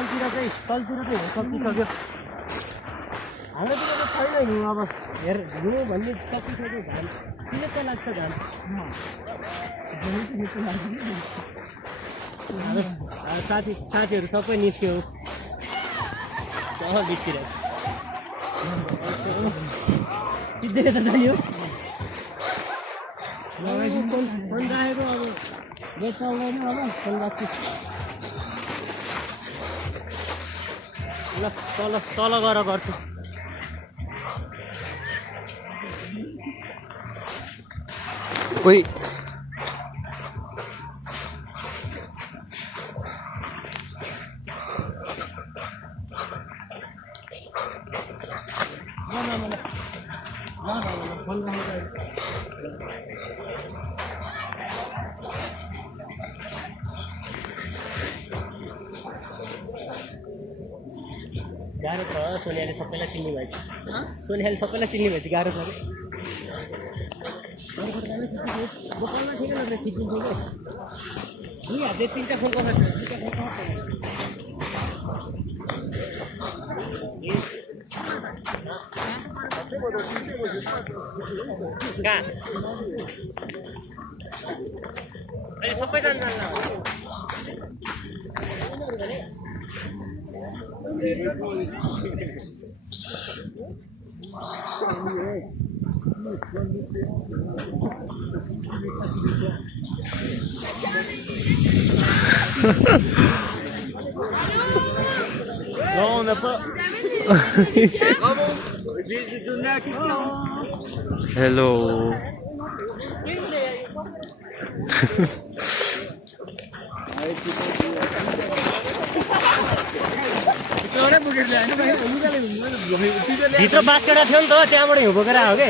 तलतिर चाहिँ सकिसक्यो हाम्रोतिर त छैन नि अब हेर हिउँ भन्ने सकिसक्यो घाम किन त लाग्छ घाम साथीहरू सबै निस्क्यो बिचतिर सिधै त जाने हो फोन राखेको अब बेच चल्दैन अब फोन राख्छु ल तल गएर गर्छु ओइ गाह्रो छ सोनियाले सबैलाई चिन्ने भएछ सोनियाले सबैलाई चिन्ने भएछ गाह्रो छ दोकानमा ठिकै लाग्छ ठिकिन्छ क्या दुई हातले तिनवटा फोन कहाँ अहिले सबैजना जान्छ हेलो भित्र बास्केटा थियो नि त त्यहाँबाट हिउँ बोकेर आयो के